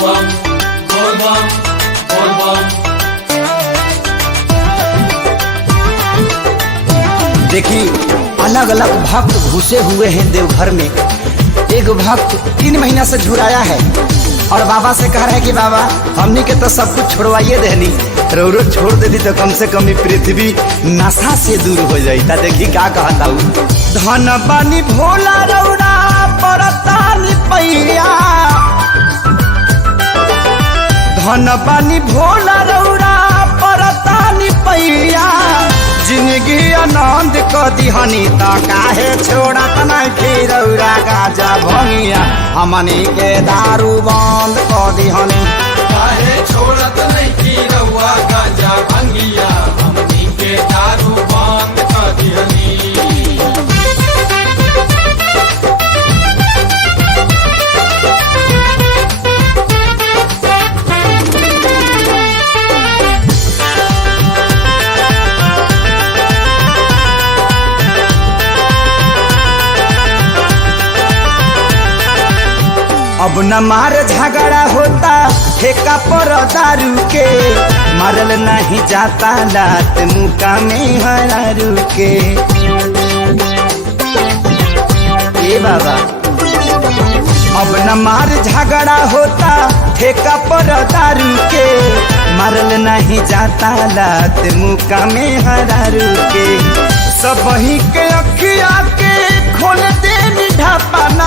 bum, bol bum, bol bum। देखी अलग अलग भक्त घुसे हुए हैं देवघर में। एक भक्त 3 महीना से झुराया है और बाबा से कह रहा है कि बाबा हमनी के तो सब कुछ छोड़वाइए देनी, रोरो छोड़ देती तो कम से कम पृथ्वी नशा से दूर हो जाई। देखी क्या कहता हूँ, धन बानी भोला रौरा परतानी पैया, धन बानी भोला रौरा परतानी पैया, जिंदगी आनंद क दिहनी त काहे छोड़त नहीं रौरा गाजा भंगिया, हमनी के दारू बंद क दिहनी। काहे छोड़त नहीं रउआ गाजा भंगिया, हमनी के दारू बंद कर दिहनी। अब न मार झगड़ा होता ठेका पर दारू के, मारल नहीं जाता लात मुका में हरारू के। ए बाबा अब न मार झगड़ा होता ठेका पर दारू के, मारल नहीं जाता लात मुका में हरारू के। सब ही के अखिया के खोल दे ढापना,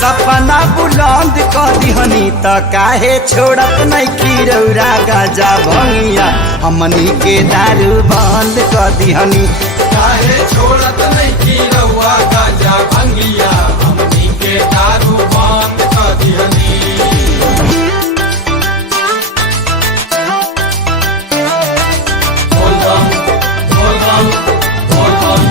सपना बुलंद कर दिहनी त काहे छोड़त नहीं रौरा गाजा भंगिया, हमनी के दारू बंद कर दिहनी। काहे छोड़त नहीं रउआ गाजा भंगिया, हमनी के दारू बंद कर दिहनी। बोल बम, बोल बम, बोल बम।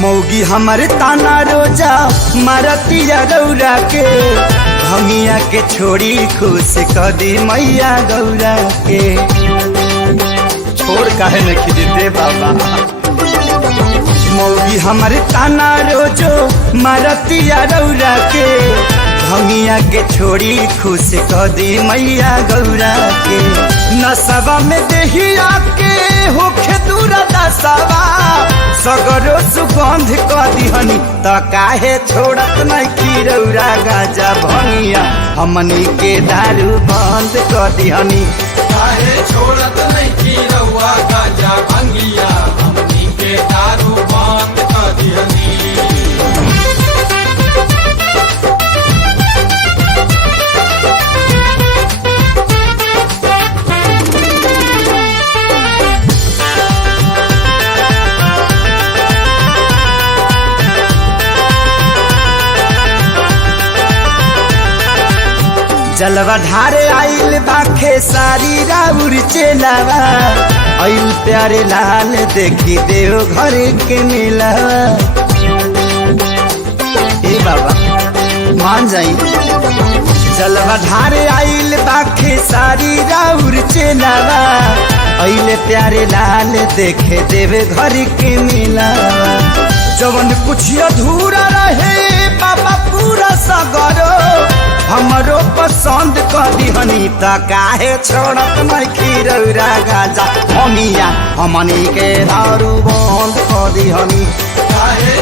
मौगी हमारे ताना रोजा मारतिया रौरा के, भंगिया के छोड़ी खुश कर दी मैया गौरा के। छोड़ काहे न खिदते बाबा, मौगी हमारे ताना रोजो मारतिया रौरा के, भंगिया के छोड़ी खुश कर दी मैया गौरा के। नसवा में देहिया के होखे दूर दसवा, सगरो सुगंध क दिहनी त काहे छोड़त नहीं रौरा गाजा भंगिया, हमनी के दारू बंद क दिहनी। काहे छोड़त नहीं रउआ गाजा भंगिया, हमनी के दारू बंद कर दिहनी। जलवा ढारे आइल बाखे सारी राउर चेलावा, आइल प्यारे लाल देखी देव घर के मिलावा। ए बाबा मान जाई, जलवा ढारे आइल बाखे सारी राउर चेलावा, आइल प्यारे लाल देखे देव घर के मिलावा। जवन कुछ अधूरा रहे बाबा पूरा सगरो, हमरो पसंद कर दिहनी त काहे छोड़त नहीं रौरा गाजा भंगिया, हमनी के दारू बंद कर दिहनी। काहे